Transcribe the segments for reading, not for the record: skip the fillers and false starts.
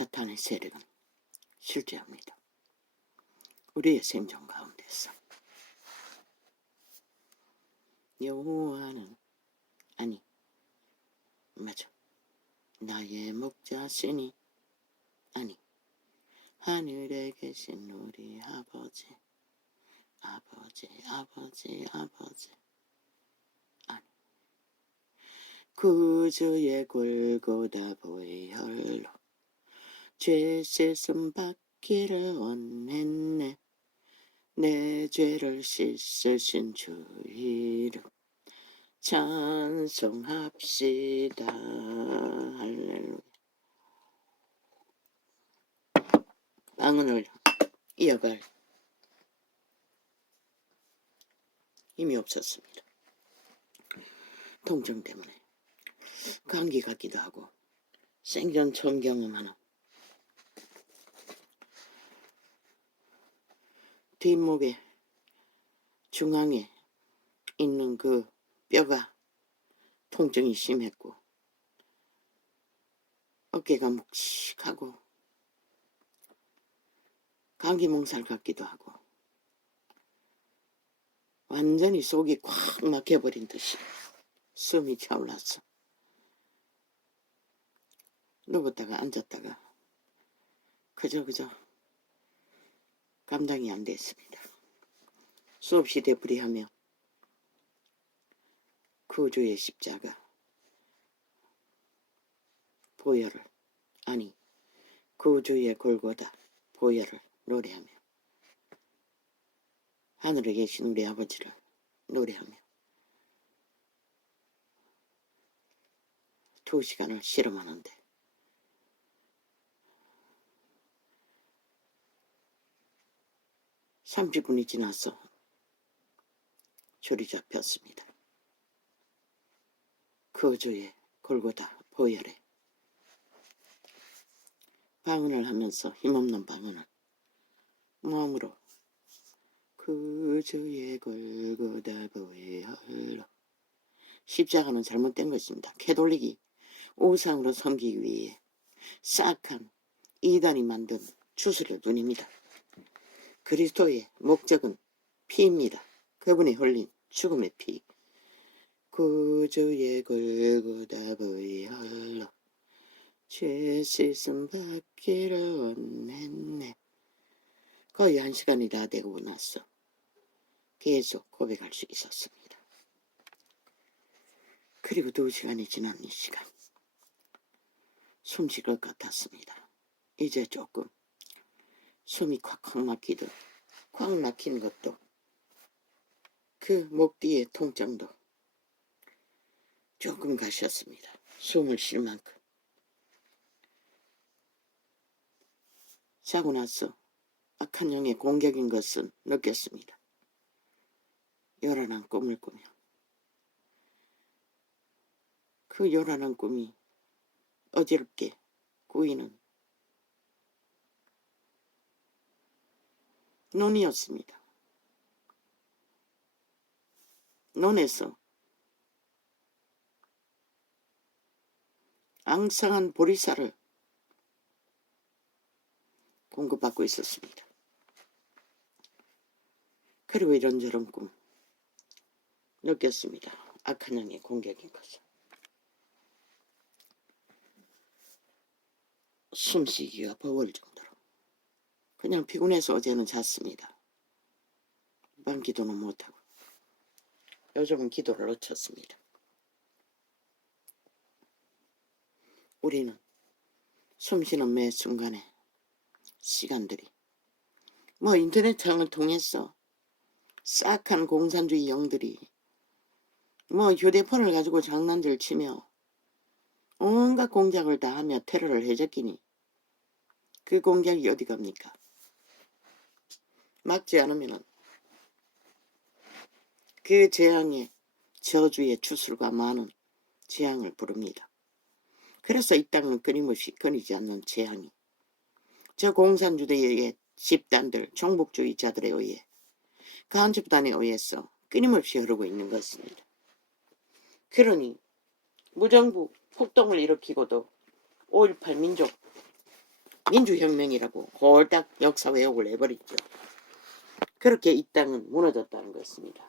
사탄의 세력은 실제합니다. 우리의 생존 가운데서 여호와는 나의 목자시니 하늘에 계신 우리 아버지 구주의 골고다 보혈로 죄 씻음 받기를 원했네. 내 죄를 씻으신 주 이름 찬송합시다. 할렐루야. 방언을 이어갈 힘이 없었습니다. 통증 때문에 감기 같기도 하고 생전 처음 경험하는 뒷목의 중앙에 있는 그 뼈가 통증이 심했고 어깨가 묵직하고 감기 몽살 같기도 하고 완전히 속이 꽉 막혀버린 듯이 숨이 차올랐어. 누웠다가 앉았다가 그저 감당이 안 됐습니다. 수없이 되풀이하며 구주의 십자가 보혈을 구주의 골고다 보혈을 노래하며 하늘에 계신 우리 아버지를 노래하며 2시간을 실험하는데 (30분이) 지나서 줄이 잡혔습니다. 구주의 골고다 보혈에 방언을 하면서 힘없는 방언을 마음으로 구주의 골고다 보혈로 십자가는 잘못된 것입니다. 캐톨릭이 우상으로 섬기기 위해 싹한 이단이 만든 주술의 눈입니다. 그리스도의 목적은 피입니다. 그분이 흘린 죽음의 피. 구주의 골고다 보혈로 죄 씻음 받기를 원했네. 거의 1시간이 다 되고 나서 계속 고백할 수 있었습니다. 그리고 2시간이 지난 이 시간 숨 쉴 것 같았습니다. 이제 조금 숨이 콱콱 막히듯 콱 막힌 것도 그 목 뒤의 통증도 조금 가셨습니다. 숨을 쉴 만큼. 자고 나서 악한 영의 공격인 것은 느꼈습니다. 요란한 꿈을 꾸며 그 요란한 꿈이 어지럽게 꾸이는 눈이었습니다. 눈에서 앙상한 보리쌀을 공급받고 있었습니다. 그리고 이런저런 꿈 느꼈습니다. 악한 영의 공격인 것을. 숨쉬기가 버거울 정도로 그냥 피곤해서 어제는 잤습니다. 밤 기도는 못하고 요즘은 기도를 놓쳤습니다. 우리는 숨쉬는 매 순간에 시간들이 인터넷창을 통해서 싹한 공산주의 영들이 휴대폰을 가지고 장난질 치며 온갖 공작을 다 하며 테러를 해적기니 그 공작이 어디 갑니까? 막지 않으면 그 재앙의 저주의 주술과 많은 재앙을 부릅니다. 그래서 이 땅은 끊임없이 끊이지 않는 재앙이 저 공산주의의 집단들, 종북주의자들에 의해 간접단에 의해서 끊임없이 흐르고 있는 것입니다. 그러니 무정부 폭동을 일으키고도 5.18 민족 민주혁명이라고 홀딱 역사 왜곡을 해버렸죠. 그렇게 이 땅은 무너졌다는 것입니다.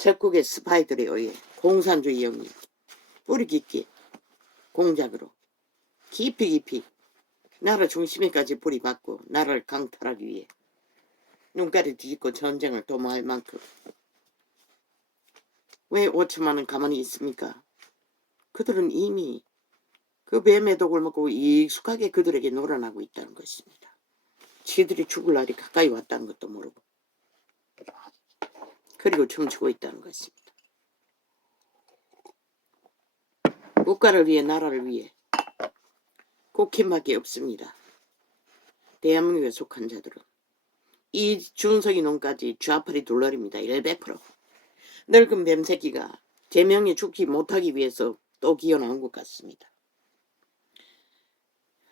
적국의 스파이들에 의해 공산주의 영이 뿌리 깊게 공작으로 깊이 나라 중심에까지 뿌리 박고 나라를 강탈하기 위해 눈가리 뒤집고 전쟁을 도모할 만큼 왜 5천만은 가만히 있습니까? 그들은 이미 그 뱀의 독을 먹고 익숙하게 그들에게 놀아나고 있다는 것입니다. 지들이 죽을 날이 가까이 왔다는 것도 모르고 그리고 춤추고 있다는 것입니다. 국가를 위해 나라를 위해 국힘밖에 없습니다. 대한민국에 속한 자들은 이준석이 놈까지 좌팔이 둘러립니다. 100%. 늙은 뱀새끼가 제명에 죽지 못하기 위해서 또 기어나온 것 같습니다.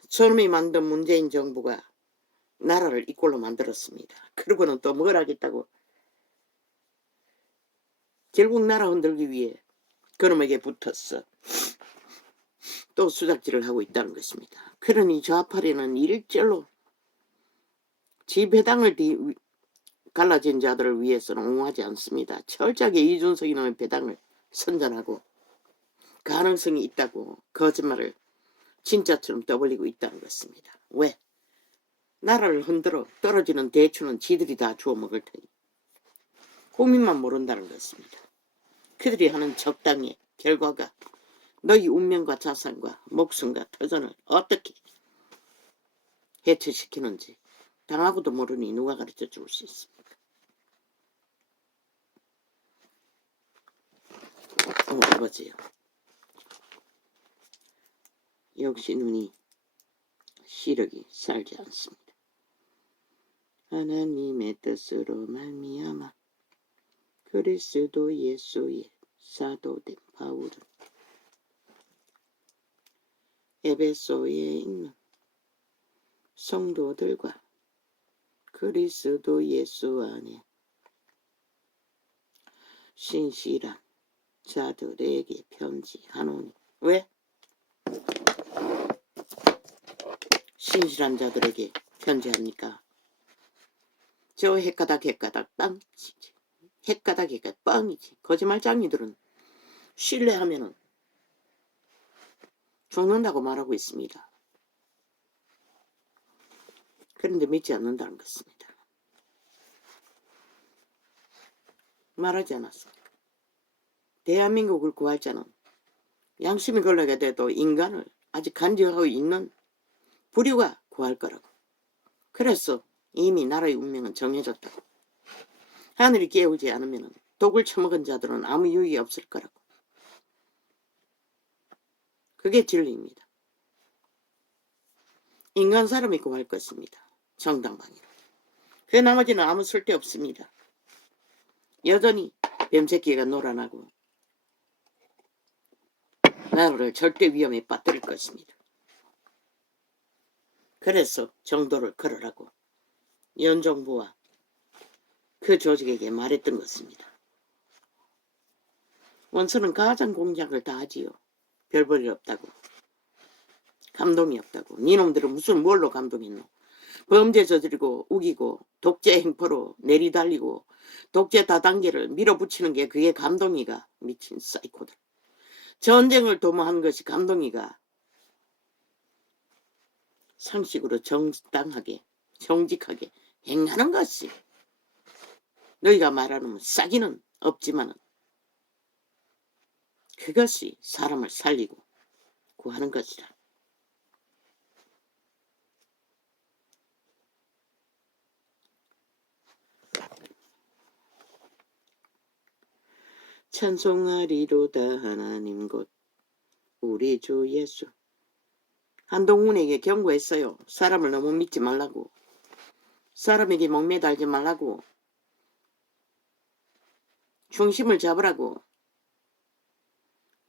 저놈이 만든 문재인 정부가 나라를 이꼴로 만들었습니다. 그러고는 또 뭘 하겠다고 결국 나라 흔들기 위해 그놈에게 붙었어. 또 수작질을 하고 있다는 것입니다. 그러니 좌파리는 일절로 지 배당을 갈라진 자들을 위해서는 옹호하지 않습니다. 철저하게 이준석 이놈의 배당을 선전하고 가능성이 있다고 거짓말을 진짜처럼 떠벌리고 있다는 것입니다. 왜? 나라를 흔들어 떨어지는 대추는 지들이 다 주워 먹을 테니 국민만 모른다는 것입니다. 그들이 하는 적당의 결과가 너희 운명과 자산과 목숨과 터전을 어떻게 해체시키는지 당하고도 모르니 누가 가르쳐 줄 수 있습니까? 보세요. 역시 눈이 시력이 살지 않습니다. 하나님의 뜻으로 말미암아 그리스도 예수의 사도된 바울은 에베소에 있는 성도들과 그리스도 예수 안에 신실한 자들에게 편지하노니. 왜? 신실한 자들에게 편지합니까? 저 헷가닥 빵이지. 헷가닥 빵이지. 거짓말장이들은 신뢰하면은 죽는다고 말하고 있습니다. 그런데 믿지 않는다는 것입니다. 말하지 않았습니까? 대한민국을 구할 자는 양심이 걸러게 돼도 인간을 아직 간직하고 있는 부류가 구할 거라고. 그래서 이미 나라의 운명은 정해졌다고. 하늘이 깨우지 않으면 독을 처먹은 자들은 아무 유익이 없을 거라고. 그게 진리입니다. 인간 사람이 구할 것입니다. 정당방위로. 그 나머지는 아무 쓸데없습니다. 여전히 뱀새끼가 놀아나고 나라를 절대 위험에 빠뜨릴 것입니다. 그래서 정도를 걸으라고 연정부와 그 조직에게 말했던 것입니다. 원수는 가장 공작을 다 하지요. 별 볼일 없다고. 감동이 없다고. 니놈들은 무슨 뭘로 감동했노? 범죄 저지르고 우기고 독재 행포로 내리달리고 독재 다단계를 밀어붙이는 게 그게 감동이가. 미친 사이코들. 전쟁을 도모한 것이 감동이가. 상식으로 정당하게 정직하게 행하는 것이 너희가 말하는 싸기는 없지만은 그것이 사람을 살리고 구하는 것이라. 찬송하리로다 하나님 곧 우리 주 예수. 한동훈에게 경고했어요. 사람을 너무 믿지 말라고. 사람에게 목매달지 말라고. 중심을 잡으라고.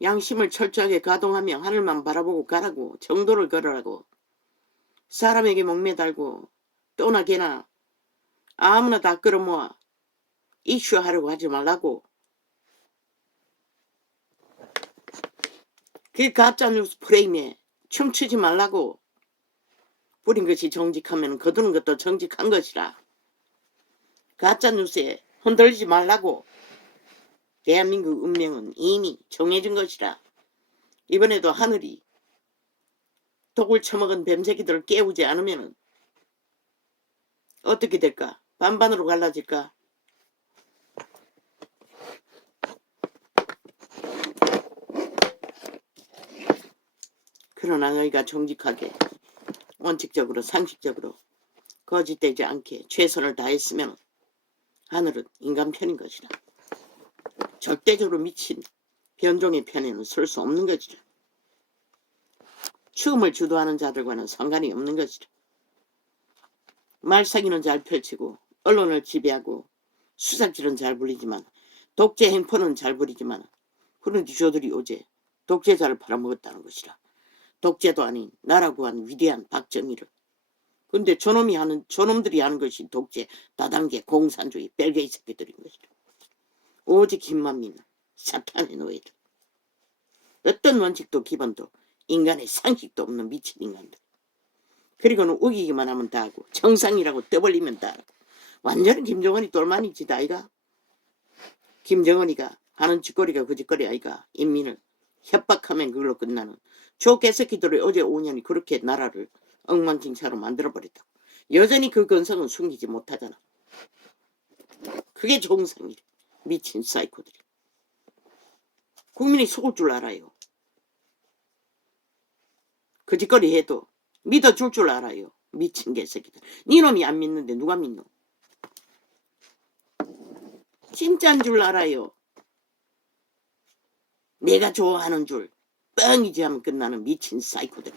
양심을 철저하게 가동하며 하늘만 바라보고 가라고. 정도를 걸으라고. 사람에게 목매달고 또나 개나 아무나 다 끌어모아 이슈하려고 하지 말라고. 그 가짜뉴스 프레임에 춤추지 말라고. 뿌린 것이 정직하면 거두는 것도 정직한 것이라. 가짜뉴스에 흔들리지 말라고. 대한민국 운명은 이미 정해진 것이라. 이번에도 하늘이 독을 처먹은 뱀새끼들을 깨우지 않으면 어떻게 될까? 반반으로 갈라질까? 그러나 너희가 정직하게 원칙적으로 상식적으로 거짓되지 않게 최선을 다했으면 하늘은 인간 편인 것이다. 절대적으로 미친 변종의 편에는 설 수 없는 것이다. 추움을 주도하는 자들과는 상관이 없는 것이다. 말사기는 잘 펼치고 언론을 지배하고 수작질은 잘 부리지만 독재 행포는 잘 부리지만 그런 저들이 어제 독재자를 팔아먹었다는 것이라. 독재도 아닌 나라 구한 위대한 박정희를. 근데 저놈들이 하는 것이 독재, 다단계, 공산주의, 벨게이 새끼들인 것이라. 오직 힘만 믿는 사탄의 노예들. 어떤 원칙도 기본도 인간의 상식도 없는 미친 인간들. 그리고는 우기기만 하면 다 하고 정상이라고 떠벌리면 다 하고. 완전히 김정은이 똘마니지 아이가. 김정은이가 하는 짓거리가 그 짓거리 아이가. 인민을 협박하면 그걸로 끝나는 저 개새끼들이 어제 5년이 그렇게 나라를 엉망진창으로 만들어버렸다고. 여전히 그 근성은 숨기지 못하잖아. 그게 정상이래. 미친 사이코들이. 국민이 속을 줄 알아요. 그 짓거리 해도 믿어줄 줄 알아요. 미친 개새끼들. 니놈이 안 믿는데 누가 믿노? 진짜인 줄 알아요. 내가 좋아하는 줄 뻥이지 하면 끝나는 미친 사이코들.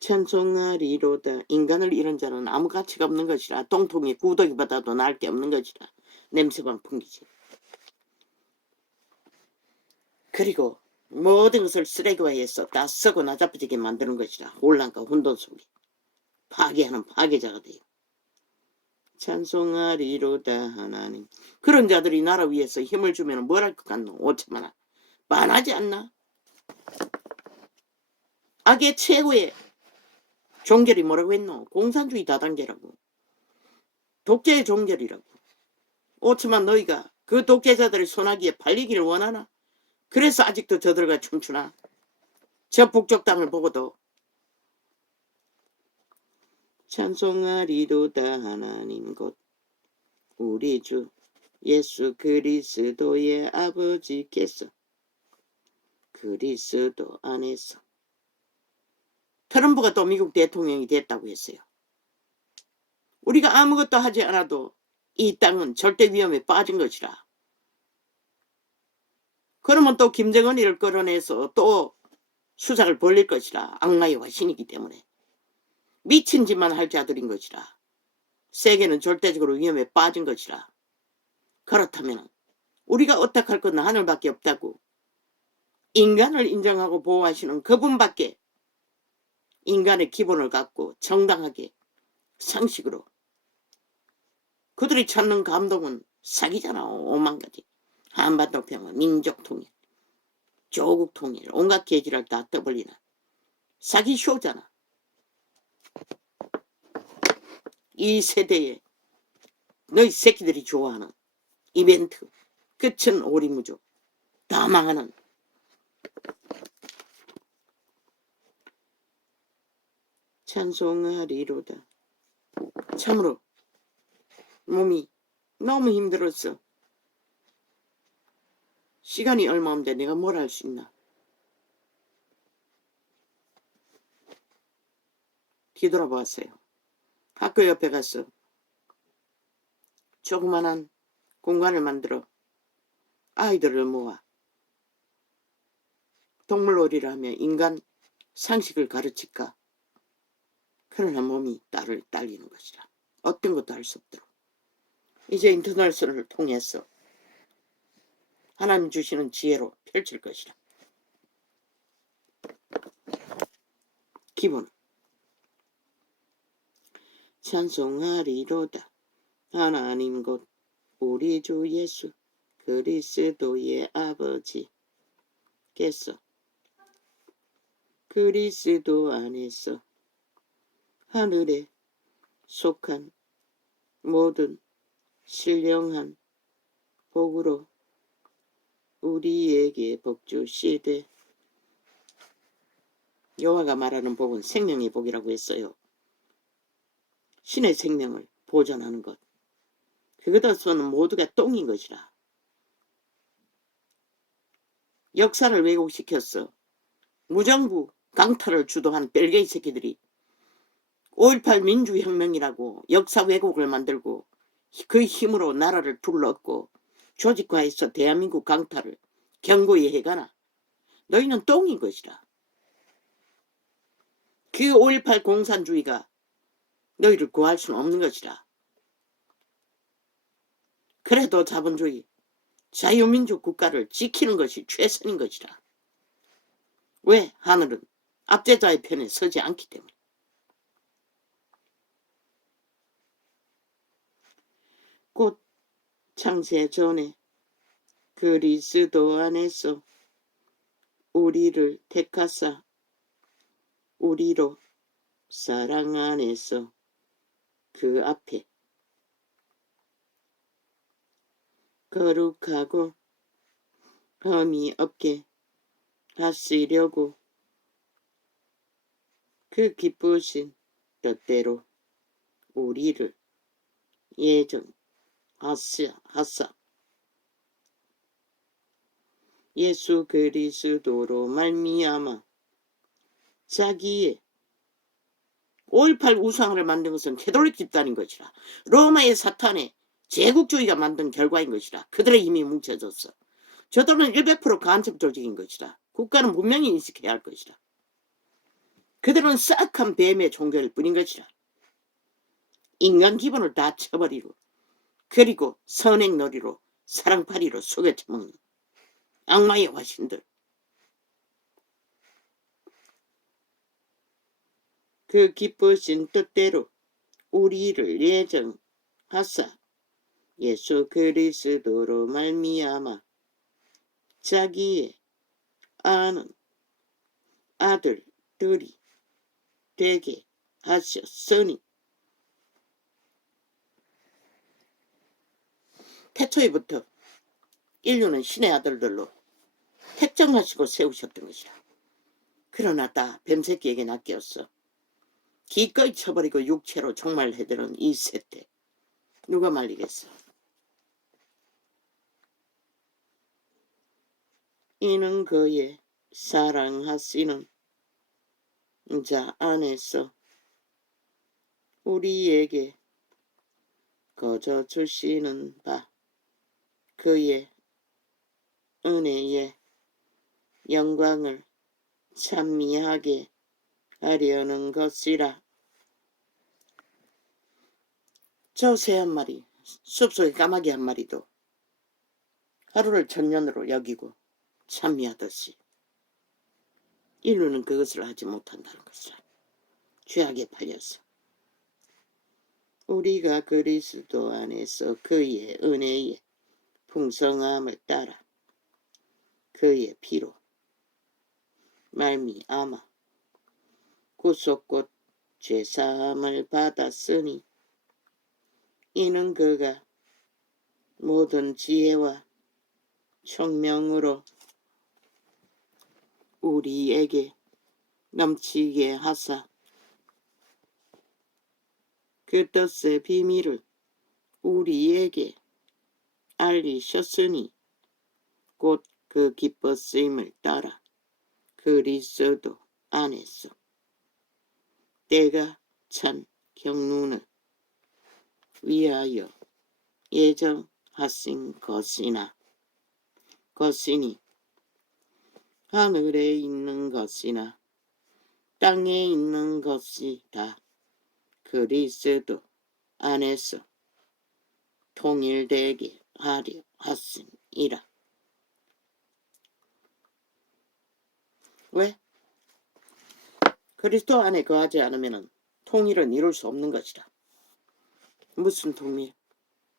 찬송하리로다. 인간을 잃은 자는 아무 가치가 없는 것이라. 똥통에 구더기 받아도 나을 게 없는 것이라. 냄새방 풍기지. 그리고 모든 것을 쓰레기화해서 다 썩고 나자빠지게 만드는 것이라. 혼란과 혼돈 속에 파괴하는 파괴자가 돼요. 찬송하리로다 하나님. 그런 자들이 나라 위에서 힘을 주면 뭘 할 것 같노? 오참하나 만하지 않나? 악의 최고의 종결이 뭐라고 했노? 공산주의 다단계라고. 독재의 종결이라고. 오참만 너희가 그 독재자들의 손아귀에 팔리기를 원하나? 그래서 아직도 저들과 춤추나? 저 북쪽 땅을 보고도 찬송하리로다 하나님 곧 우리 주 예수 그리스도의 아버지께서 그리스도 안에서 트럼프가 또 미국 대통령이 됐다고 했어요. 우리가 아무것도 하지 않아도 이 땅은 절대 위험에 빠진 것이라. 그러면 또 김정은이를 끌어내서 또 수작을 벌릴 것이라. 악마의 화신이기 때문에. 미친 짓만 할 자들인 것이라. 세계는 절대적으로 위험에 빠진 것이라. 그렇다면 우리가 어떡할 건 하늘밖에 없다고. 인간을 인정하고 보호하시는 그분밖에 인간의 기본을 갖고 정당하게 상식으로 그들이 찾는 감동은 사기잖아. 오만 가지. 한반도 평화, 민족 통일, 조국 통일, 온갖 계지를 다 떠벌리는 사기 쇼잖아. 이 세대에 너희 새끼들이 좋아하는 이벤트, 끝은 오리무조, 다 망하는. 찬송하리로다. 참으로 몸이 너무 힘들었어. 시간이 얼마 없는데 내가 뭘 할 수 있나. 뒤돌아보았어요. 학교 옆에 가서 조그만한 공간을 만들어 아이들을 모아 동물놀이를 하며 인간 상식을 가르칠까. 그러나 몸이 딸을 딸리는 것이라. 어떤 것도 할 수 없도록. 이제 인터넷을 통해서 하나님 주시는 지혜로 펼칠 것이라. 기본. 찬송하리로다. 하나님 곧 우리 주 예수 그리스도의 아버지께서 그리스도 안에서 하늘에 속한 모든 신령한 복으로 우리에게 복 주시되. 여호와가 말하는 복은 생명의 복이라고 했어요. 신의 생명을 보존하는 것. 그것으로는 모두가 똥인 것이라. 역사를 왜곡시켰어. 무정부 강탈을 주도한 벨게이 새끼들이 5.18 민주혁명이라고 역사 왜곡을 만들고 그 힘으로 나라를 둘러엎고 조직화해서 대한민국 강탈을 경고히 해가나. 너희는 똥인 것이라. 그 5.18 공산주의가 너희를 구할 수는 없는 것이라. 그래도 자본주의 자유민주 국가를 지키는 것이 최선인 것이라. 왜? 하늘은 압제자의 편에 서지 않기 때문에. 곧 창세 전에 그리스도 안에서 우리를 택하사 우리로 사랑 안에서 그 앞에 거룩하고 흠이 없게 하시려고 그 기쁘신 뜻대로 우리를 예정하사 예수 그리스도로 말미암아 자기의 5.18 우상을 만든 것은 캐톨릭 집단인 것이라. 로마의 사탄의 제국주의가 만든 결과인 것이라. 그들의 힘이 뭉쳐졌어. 저들은 100% 간첩 조직인 것이라. 국가는 분명히 인식해야 할 것이라. 그들은 싹한 뱀의 종교일 뿐인 것이라. 인간 기본을 다 쳐버리고 그리고 선행놀이로 사랑팔이로 속여쳐먹는 악마의 화신들. 그 기쁘신 뜻대로 우리를 예정하사 예수 그리스도로 말미암아 자기의 아는 아들들이 되게 하셨으니. 태초에부터 인류는 신의 아들들로 택정하시고 세우셨던 것이라. 그러나 다 뱀새끼에게 낚였어. 기꺼이 쳐버리고 육체로 종말해드는 이 세대 누가 말리겠어. 이는 그의 사랑하시는 자 안에서 우리에게 거저 주시는 바 그의 은혜의 영광을 찬미하게 하려는 것이라. 저 새 한 마리, 숲속의 까마귀 한 마리도 하루를 천년으로 여기고 찬미하듯이 인류는 그것을 하지 못한다는 것이라. 죄악에 팔려서 우리가 그리스도 안에서 그의 은혜의 풍성함을 따라 그의 피로 말미암아 구속곧 죄사함을 받았으니 이는 그가 모든 지혜와 총명으로 우리에게 넘치게 하사 그 뜻의 비밀을 우리에게 알리셨으니 곧 그 기뻤음을 따라 그리스도 안에서 때가 찬 경륜을 위하여 예정하신 것이니 하늘에 있는 것이나 땅에 있는 것이 다 그리스도 안에서 통일되게 하려 하심이라. 왜? 그리스도 안에 거하지 않으면 통일은 이룰 수 없는 것이라. 무슨 통일?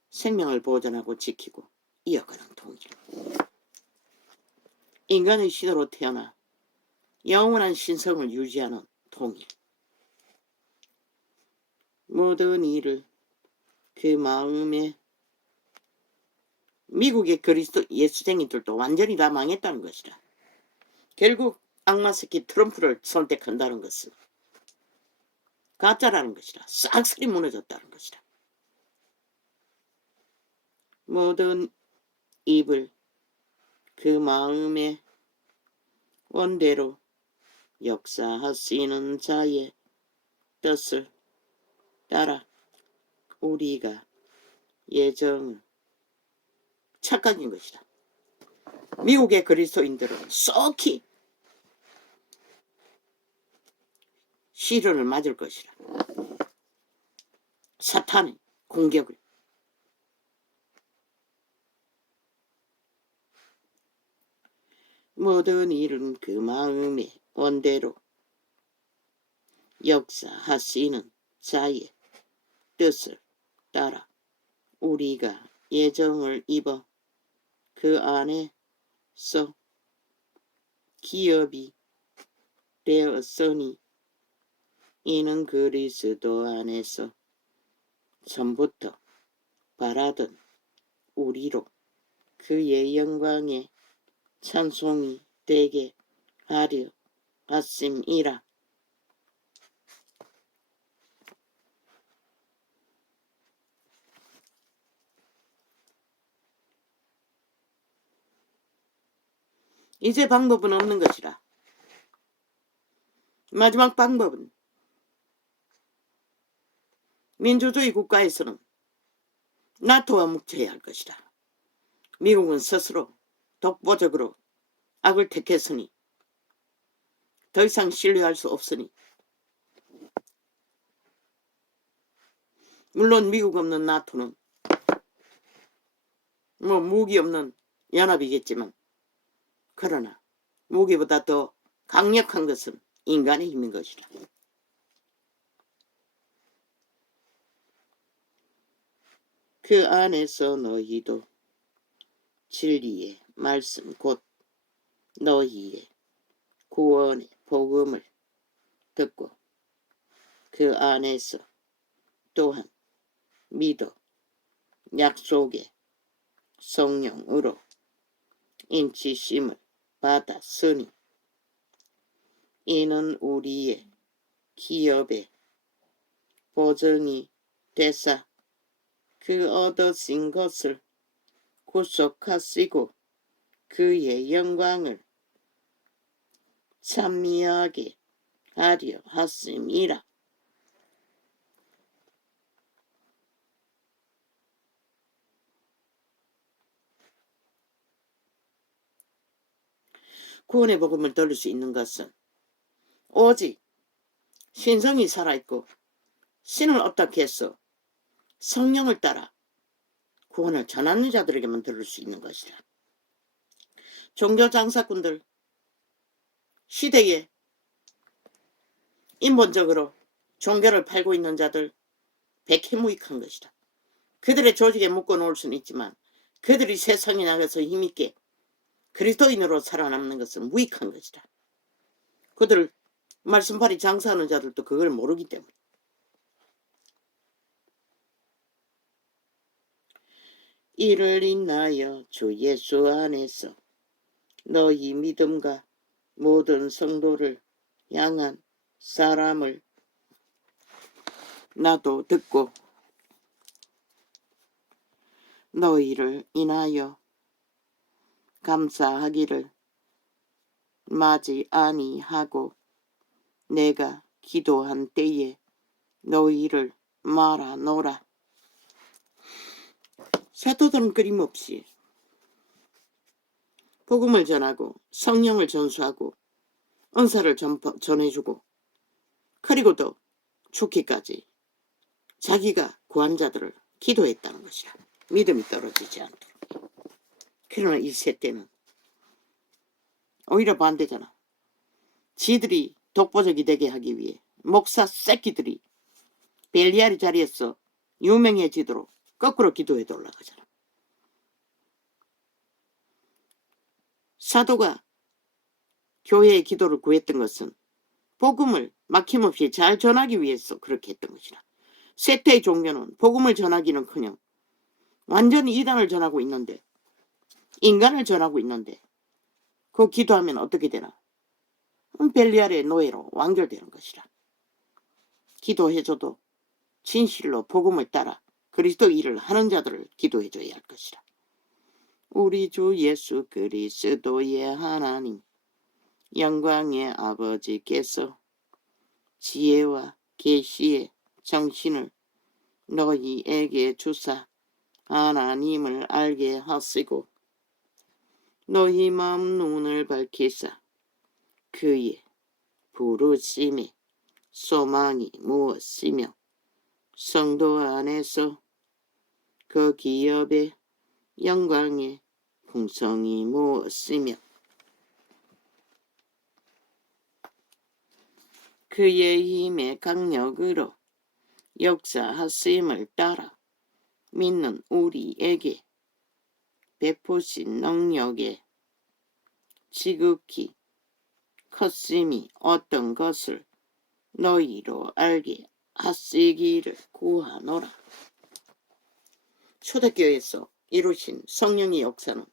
생명을 보존하고 지키고 이어가는 통일. 인간의 시대로 태어나 영원한 신성을 유지하는 통일. 모든 일을 그 마음에 미국의 그리스도 예수쟁이들도 완전히 다 망했다는 것이라. 결국 악마 새끼 트럼프를 선택한다는 것은 가짜라는 것이라. 싹쓸이 무너졌다는 것이라. 모든 입을 그 마음의 원대로 역사하시는 자의 뜻을 따라 우리가 예정을 착각인 것이다. 미국의 그리스도인들은 썩히 시련을 맞을 것이라. 사탄의 공격을. 모든 일은 그 마음의 원대로 역사하시는 자의 뜻을 따라 우리가 예정을 입어 그 안에서 기업이 되었으니 이는 그리스도 안에서 전부터 바라던 우리로 그의 영광의 찬송이 되게 하려 하심이라. 이제 방법은 없는 것이라. 마지막 방법은 민주주의 국가에서는 나토와 뭉쳐야 할 것이라. 미국은 스스로 독보적으로 악을 택했으니 더 이상 신뢰할 수 없으니, 물론 미국 없는 나토는 무기 없는 연합이겠지만, 그러나 무기보다 더 강력한 것은 인간의 힘인 것이라. 그 안에서 너희도 진리의 말씀 곧 너희의 구원의 복음을 듣고 그 안에서 또한 믿어 약속의 성령으로 인치심을 받았으니 이는 우리의 기업의 보증이 되사 그 얻으신 것을 구속하시고 그의 영광을 찬미하게 하려 하심이라. 구원의 복음을 들을 수 있는 것은 오직 신성이 살아있고 신을 어떻게 해서 성령을 따라 구원을 전하는 자들에게만 들을 수 있는 것이라. 종교 장사꾼들, 시대에 인본적으로 종교를 팔고 있는 자들 백해무익한 것이라. 그들의 조직에 묶어놓을 수는 있지만 그들이 세상에 나가서 힘있게 그리스도인으로 살아남는 것은 무익한 것이라. 그들 말씀팔이 장사하는 자들도 그걸 모르기 때문에. 이를 인하여 주 예수 안에서 너희 믿음과 모든 성도를 향한 사람을 나도 듣고 너희를 인하여 감사하기를 마지 아니하고 내가 기도한 때에 너희를 말하노라. 사도들은 끊임없이 복음을 전하고 성령을 전수하고 은사를 전해주고 그리고도 죽기까지 자기가 구한 자들을 기도했다는 것이라. 믿음이 떨어지지 않도록. 그러나 1세 때는 오히려 반대잖아. 지들이 독보적이 되게 하기 위해 목사 새끼들이 벨리알의 자리에서 유명해지도록 거꾸로 기도해도 올라가잖아. 사도가 교회의 기도를 구했던 것은 복음을 막힘없이 잘 전하기 위해서 그렇게 했던 것이라. 세태의 종교는 복음을 전하기는커녕 완전히 이단을 전하고 있는데, 인간을 전하고 있는데, 그 기도하면 어떻게 되나? 벨리알의 노예로 완결되는 것이라. 기도해줘도 진실로 복음을 따라 그리스도 일을 하는 자들을 기도해줘야 할 것이라. 우리 주 예수 그리스도의 하나님, 영광의 아버지께서 지혜와 계시의 정신을 너희에게 주사 하나님을 알게 하시고 너희 마음 눈을 밝히사 그의 부르심의 소망이 무엇이며 성도 안에서 그 기업의 영광의 풍성이 무엇이며 그의 힘의 강력으로 역사하심을 따라 믿는 우리에게 베푸신 능력의 지극히 컸음이 어떤 것을 너희로 알게 하시기를 구하노라. 초대교회에서 이루신 성령의 역사는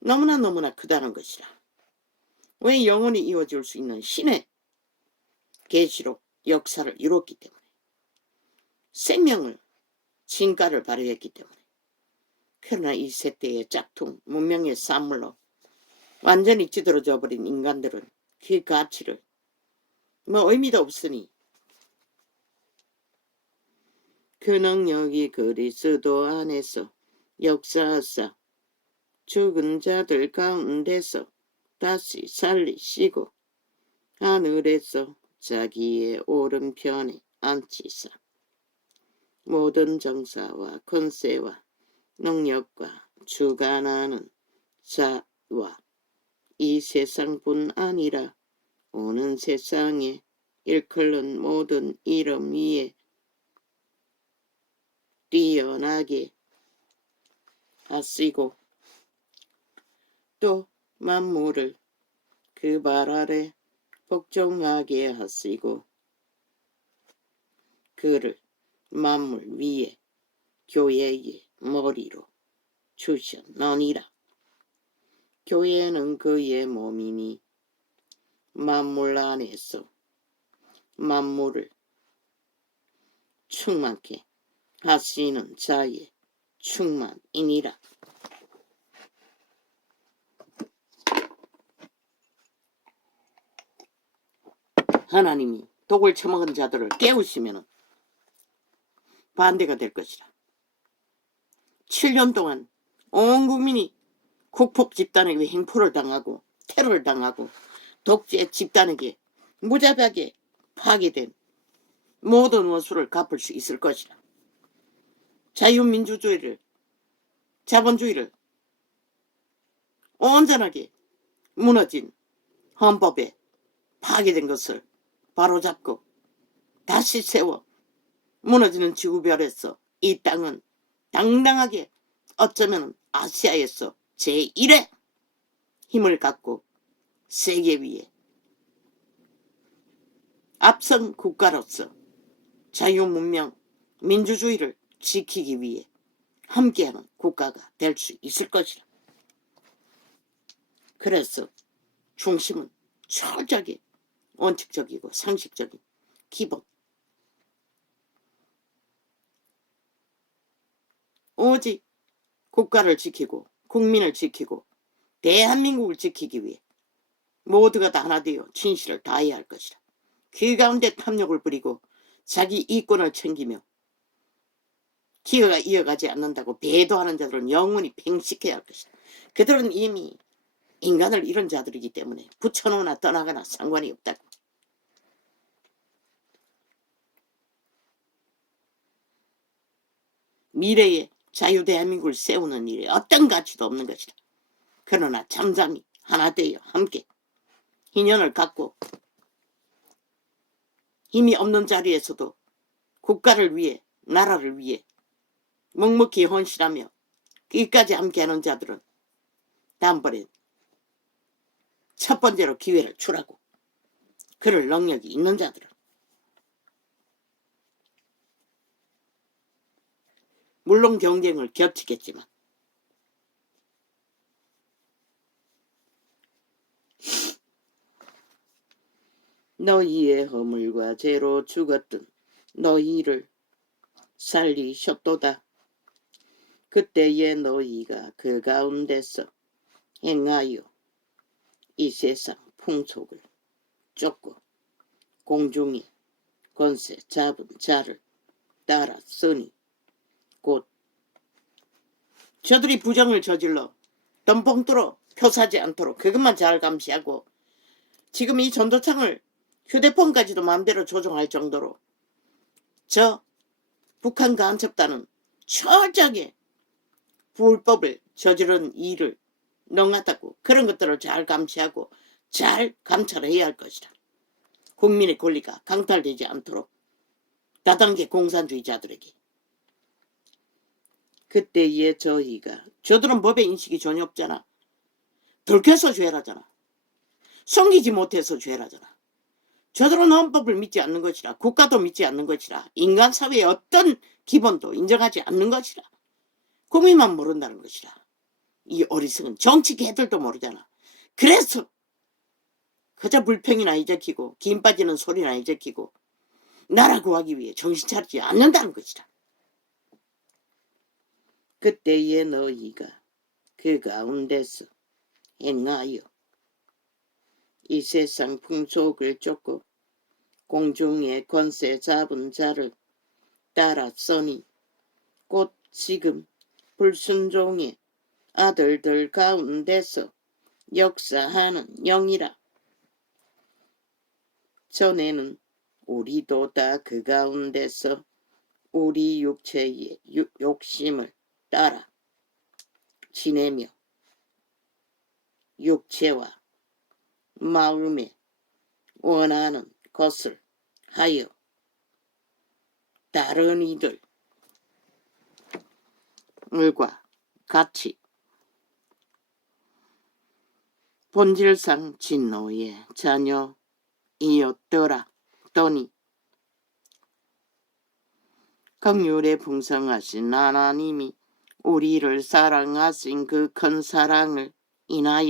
너무나 크다는 것이라. 왜 영원히 이어질 수 있는 신의 계시록 역사를 이뤘기 때문에, 생명을 진가를 발휘했기 때문에. 그러나 이 세대의 짝퉁 문명의 산물로 완전히 찌들어져 버린 인간들은 그 가치를 의미도 없으니 그 능력이 그리스도 안에서 역사하사 죽은 자들 가운데서 다시 살리시고 하늘에서 자기의 오른편에 앉히사 모든 정사와 권세와 능력과 주관하는 자와 이 세상뿐 아니라 오는 세상에 일컬는 모든 이름 위에 뛰어나게 하시고 또 만물을 그 발 아래 복종하게 하시고 그를 만물 위에 교회의 머리로 주셨느니라. 교회는 그의 몸이니 만물 안에서 만물을 충만케 하시는 자의 충만이니라. 하나님이 독을 처먹은 자들을 깨우시면 반대가 될 것이라. 7년 동안 온 국민이 국폭 집단에게 횡포를 당하고 테러를 당하고 독재 집단에게 무자비하게 파괴된 모든 원수를 갚을 수 있을 것이라. 자유민주주의를, 자본주의를 온전하게 무너진 헌법에 파괴된 것을 바로잡고 다시 세워 무너지는 지구별에서 이 땅은 당당하게 어쩌면 아시아에서 제1의 힘을 갖고 세계 위에 앞선 국가로서 자유문명 민주주의를 지키기 위해 함께하는 국가가 될 수 있을 것이라. 그래서 중심은 철저하게 원칙적이고 상식적인 기본, 오직 국가를 지키고 국민을 지키고 대한민국을 지키기 위해 모두가 다 하나 되어 진실을 다해야 할 것이라. 그 가운데 탐욕을 부리고 자기 이권을 챙기며 기회가 이어가지 않는다고 배도하는 자들은 영원히 팽식해야 할 것이다. 그들은 이미 인간을 잃은 자들이기 때문에 붙여놓으나 떠나거나 상관이 없다고. 미래의 자유대한민국을 세우는 일에 어떤 가치도 없는 것이다. 그러나 잠잠히 하나 되어 함께 인연을 갖고 힘이 없는 자리에서도 국가를 위해 나라를 위해 묵묵히 헌신하며 끝까지 함께하는 자들은 다음번엔 첫 번째로 기회를 주라고. 그럴 능력이 있는 자들은. 물론 경쟁을 겹치겠지만. 너희의 허물과 죄로 죽었던 너희를 살리셨도다. 그때에 너희가 그 가운데서 행하여 이 세상 풍속을 쫓고 공중의 권세 잡은 자를 따랐으니 곧 저들이 부정을 저질러 덤벙뚫어 표사지 않도록 그것만 잘 감시하고 지금 이 전도창을 휴대폰까지도 마음대로 조종할 정도로 저 북한 간첩단은 철저하게 불법을 저지른 일을 능하다고 그런 것들을 잘 감시하고 잘 감찰해야 할 것이다. 국민의 권리가 강탈되지 않도록 다단계 공산주의자들에게. 그때에 저들은 법의 인식이 전혀 없잖아. 들켜서 죄라잖아. 숨기지 못해서 죄라잖아. 저들은 헌법을 믿지 않는 것이라 국가도 믿지 않는 것이라 인간 사회의 어떤 기본도 인정하지 않는 것이라 국민만 모른다는 것이라. 이 어리석은 정치 개들도 모르잖아. 그래서 그저 불평이나 이적히고 김 빠지는 소리나 이적히고 나라 구하기 위해 정신 차리지 않는다는 것이라. 그때에 너희가 그 가운데서 행하여 이 세상 풍속을 쫓고 공중의 권세 잡은 자를 따랐으니 곧 지금 불순종의 아들들 가운데서 역사하는 영이라. 전에는 우리도 다 그 가운데서 우리 육체의 욕심을 따라 지내며 육체와 마음에 원하는 것을 하여 다른 이들과 같이 본질상 진노의 자녀이었더라. 더니 긍휼에 풍성하신 하나님이 우리를 사랑하신 그 큰 사랑을 인하여